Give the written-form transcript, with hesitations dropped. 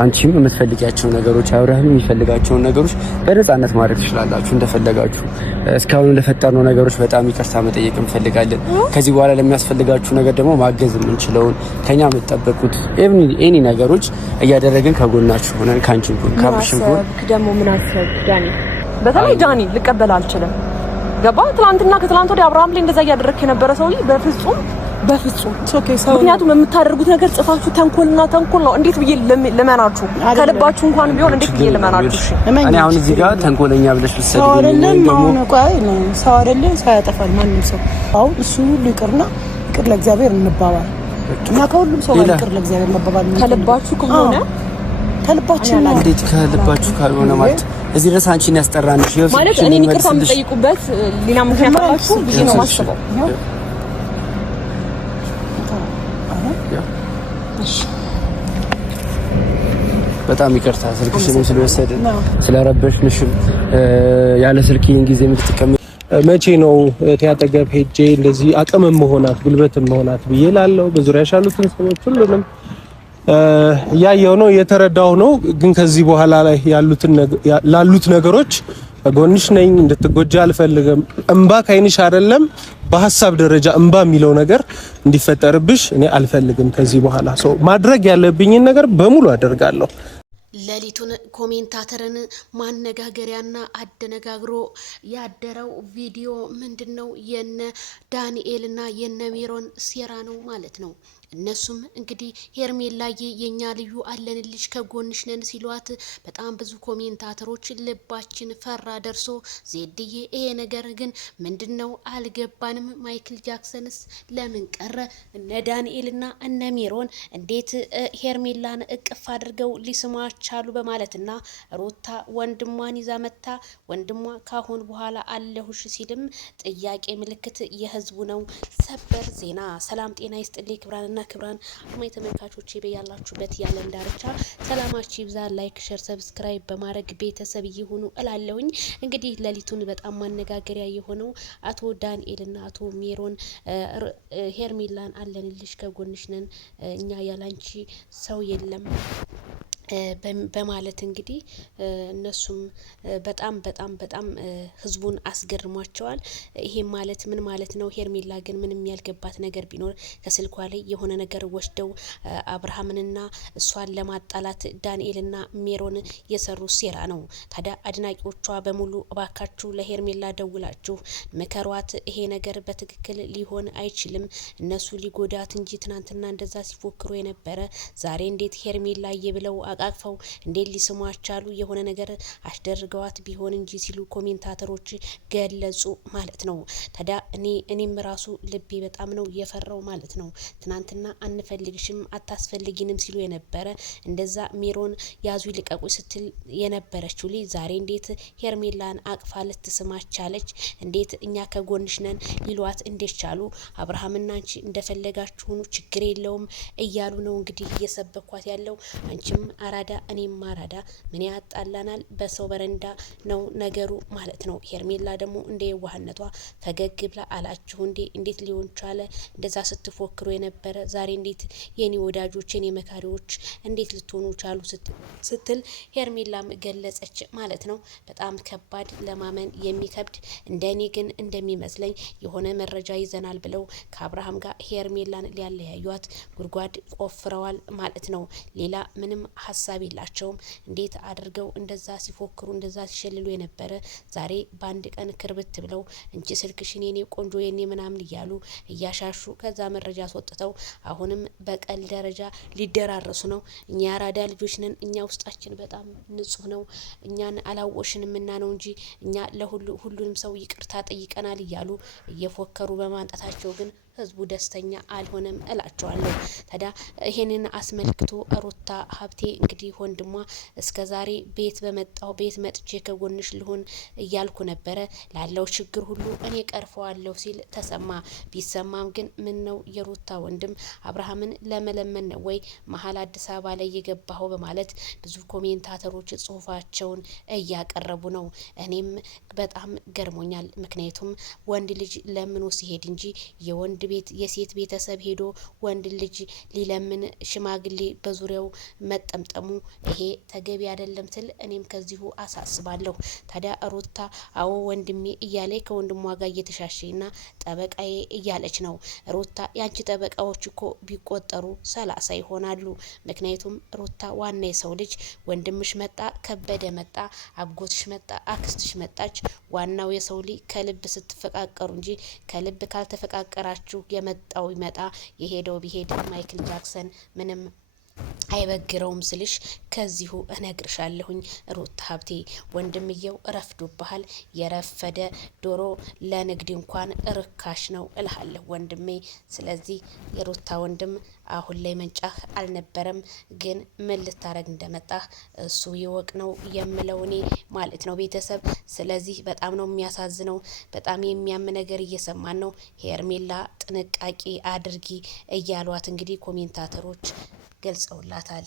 አንቺም የምትፈልጊያቸው ነገሮች አብርሃም የሚፈልጋቸው ነገሮች በነፃነት ማድረግ ትችላላችሁ እንደፈለጋችሁ። እስካሁን ለፈጠርነው ነገሮች በጣም ይቅርታ መጠየቅ እንፈልጋለን። ከዚህ በኋላ ለሚያስፈልጋችሁ ነገር ደግሞ ማገዝ የምንችለውን ከኛ የምትጠብቁት ኤኒ ነገሮች እያደረግን ከጎናችሁ ሆነን ካንቺም ጎን ካብሽም ጎን ደግሞ ምን አሰብ ዳኒ፣ በተለይ ዳኒ ልቀበል አልችልም። ገባ ትላንትና ከትላንት ወዲያ አብርሃም ላይ እንደዛ እያደረክ የነበረ ሰውዬ በፍጹም ምክንያቱም የምታደርጉት ነገር ጽፋችሁ ተንኮልና ተንኮል ነው። እንዴት ብዬ ለመናችሁ? ከልባችሁ እንኳን ቢሆን እንዴት ብዬ ለመናችሁ? እኔ አሁን እዚህ ጋር ተንኮለኛ ብለሽ ብትሰድኝ ሰው አይደለም ሰው ያጠፋል ማንም ሰው። አሁን እሱ ይቅርና ይቅር ለእግዚአብሔር እንባባል እና ከሁሉም ሰው ጋር ይቅር ለእግዚአብሔር መባባል ከልባችሁ ከሆነ ከልባችሁ ነው። እንዴት ከልባችሁ ካልሆነ ማለት እዚህ ድረስ አንቺን ያስጠራንሽ ማለት እኔ ይቅርታ የምጠይቁበት ሌላ ምክንያት አላችሁ ብዬ ነው የማስበው። በጣም ይቅርታ ስልክሽንም ስለወሰድን ስለረበሽንሽም ያለ ስልክኝ ጊዜ የምትቀመጥ መቼ ነው ተያጠገብ ሄጄ እንደዚህ አቅምም መሆናት ጉልበትም መሆናት ብዬ ላለው በዙሪያሽ ያሉትን ሰዎች ሁሉንም ያየው ነው የተረዳው ነው። ግን ከዚህ በኋላ ላይ ያሉት ነገሮች ጎንሽ ነኝ፣ እንድትጎጃ አልፈልግም። እንባ ካይንሽ አይደለም በሐሳብ ደረጃ እንባ የሚለው ነገር እንዲፈጠርብሽ እኔ አልፈልግም። ከዚህ በኋላ ማድረግ ያለብኝን ነገር በሙሉ አደርጋለሁ። ሌሊቱን ኮሜንታተርን ማነጋገሪያና አደነጋግሮ ያደረው ቪዲዮ ምንድነው? የነ ዳንኤልና የነ ሜሮን ሴራ ነው ማለት ነው። እነሱም እንግዲህ ሄርሜላዬ የኛ ልዩ አለንልሽ ከጎንሽ ነን ሲሏት በጣም ብዙ ኮሜንታተሮች ልባችን ፈራ ደርሶ ዜድዬ ይሄ ነገር ግን ምንድነው አልገባንም፣ ማይክል ጃክሰንስ ለምን ቀረ? እነ ዳንኤልና እነ ሜሮን እንዴት ሄርሜላን እቅፍ አድርገው ሊስሟቻሉ በማለትና ሩታ ወንድሟን ይዛ መታ ወንድሟ ካሁን በኋላ አለሁሽ ሲልም ጥያቄ ምልክት የህዝቡ ነው። ሰበር ዜና። ሰላም ጤና ይስጥልኝ ክብራንና ክብራን አማይ ተመልካቾቼ በያላችሁበት የዓለም ዳርቻ ሰላማችሁ ይብዛ። ላይክ ሼር ሰብስክራይብ በማድረግ ቤተሰብ ይሁኑ እላለሁኝ። እንግዲህ ሌሊቱን በጣም ማነጋገሪያ የሆነው አቶ ዳንኤልና አቶ ሜሮን ሄርሜላን አለንልሽ ከጎንሽ ነን እኛ ያላንቺ ሰው የለም በማለት እንግዲህ እነሱም በጣም ህዝቡን አስገርሟቸዋል። ይሄ ማለት ምን ማለት ነው? ሄርሜላ ግን ምንም ያልገባት ነገር ቢኖር ከስልኳ ላይ የሆነ ነገር ወስደው አብርሃምንና እሷን ለማጣላት ዳንኤልና ሜሮን የሰሩ ሴራ ነው። ታዲያ አድናቂዎቿ በሙሉ እባካችሁ ለሄርሜላ ደውላችሁ መከሯት፣ ይሄ ነገር በትክክል ሊሆን አይችልም፣ እነሱ ሊጎዳት እንጂ ትናንትና እንደዛ ሲፎክሩ የነበረ ዛሬ እንዴት ሄርሜላ ብለው አቃቅፈው እንዴት ሊስሟቻሉ የሆነ ነገር አስደርገዋት ቢሆን እንጂ ሲሉ ኮሜንታተሮች ገለጹ ማለት ነው። ታዲያ እኔም ራሱ ልቤ በጣም ነው የፈራው ማለት ነው። ትናንትና አንፈልግሽም አታስፈልጊንም ሲሉ የነበረ እንደዛ ሜሮን ያዙ ይልቀቁ ስትል የነበረችው ልጅ ዛሬ እንዴት ሄርሜላን አቅፋ ልትስማቻለች? እንዴት እኛ ከጎንሽ ነን ሊሏት እንዴት ቻሉ? አብርሃምና አንቺ እንደፈለጋችሁ ሁኑ ችግር የለውም እያሉ ነው እንግዲህ እየሰበኳት ያለው። አንቺም አራዳ እኔም አራዳ ምን ያጣላናል? በሰው በረንዳ ነው ነገሩ ማለት ነው። ሄርሜላ ደግሞ እንደ የዋህነቷ ፈገግ ብላ አላችሁ እንዴት ሊሆን ቻለ? እንደዛ ስትፎክሩ የነበረ ዛሬ እንዴት የኔ ወዳጆች የኔ መካሪዎች እንዴት ልትሆኑ ቻሉ ስትል ሄርሜላም ገለጸች ማለት ነው። በጣም ከባድ ለማመን የሚከብድ እንደኔ ግን እንደሚመስለኝ የሆነ መረጃ ይዘናል ብለው ከአብርሃም ጋር ሄርሜላን ሊያለያዩት ጉድጓድ ቆፍረዋል ማለት ነው። ሌላ ምንም ሀሳብ የላቸውም። እንዴት አድርገው እንደዛ ሲፎክሩ እንደዛ ሲሸልሉ የነበረ ዛሬ በአንድ ቀን ክርብት ብለው እንጂ ስልክሽን የኔ ቆንጆ የኔ ምናምን እያሉ እያሻሹ ከዛ መረጃ አስወጥተው አሁንም በቀል ደረጃ ሊደራረሱ ነው። እኛ አራዳ ልጆች ነን፣ እኛ ውስጣችን በጣም ንጹህ ነው፣ እኛን አላወሽንም እና ነው እንጂ እኛ ሁሉንም ሰው ይቅርታ ጠይቀናል እያሉ እየፎከሩ በማንጣታቸው ግን ህዝቡ ደስተኛ አልሆነም እላቸዋለሁ። ታዲያ ይሄንን አስመልክቶ ሩታ ሀብቴ እንግዲህ ወንድሟ እስከዛሬ ቤት መጥቼ ከጎንሽ ልሆን እያልኩ ነበረ ላለው ችግር ሁሉ እኔ ቀርፈዋለሁ ሲል ተሰማ። ቢሰማም ግን ምን ነው የሩታ ወንድም አብርሃምን ለመለመን ነው ወይ መሀል አዲስ አበባ ላይ የገባው በማለት ብዙ ኮሜንታተሮች ጽሁፋቸውን እያቀረቡ ነው። እኔም በጣም ገርሞኛል። ምክንያቱም ወንድ ልጅ ለምኖ ሲሄድ እንጂ የወንድ የሴት ቤተሰብ ሄዶ ወንድ ልጅ ሊለምን ሽማግሌ በዙሪያው መጠምጠሙ ይሄ ተገቢ አይደለም ትል እኔም ከዚሁ አሳስባለሁ። ታዲያ ሩታ አዎ ወንድሜ እያለ ከወንድሟ ጋር እየተሻሸና ጠበቃዬ እያለች ነው። ሩታ ያንቺ ጠበቃዎች እኮ ቢቆጠሩ 30 ይሆናሉ። ምክንያቱም ሩታ ዋና የሰው ልጅ ወንድምሽ መጣ፣ ከበደ መጣ፣ አጎትሽ መጣ፣ አክስትሽ መጣች፣ ዋናው የሰው ልጅ ከልብ ስትፈቃቀሩ እንጂ ከልብ ካልተፈቃቀራችሁ የመጣው ይመጣ የሄደው ቢሄድ ማይክል ጃክሰን ምንም አይበግረውም ስልሽ ከዚሁ እነግርሻለሁኝ ሩታ ሀብቴ። ወንድምየው ረፍዶብሃል። የረፈደ ዶሮ ለንግድ እንኳን ርካሽ ነው እልሃለሁ ወንድሜ። ስለዚህ የሩታ ወንድም አሁን ላይ መንጫህ አልነበረም፣ ግን ምን ልታረግ እንደመጣህ እሱ ይወቅ ነው የምለው እኔ ማለት ነው ቤተሰብ። ስለዚህ በጣም ነው የሚያሳዝነው። በጣም የሚያም ነገር እየሰማን ነው። ሄርሜላ ጥንቃቄ አድርጊ እያሏት እንግዲህ ኮሜንታተሮች ገልጸውላታል።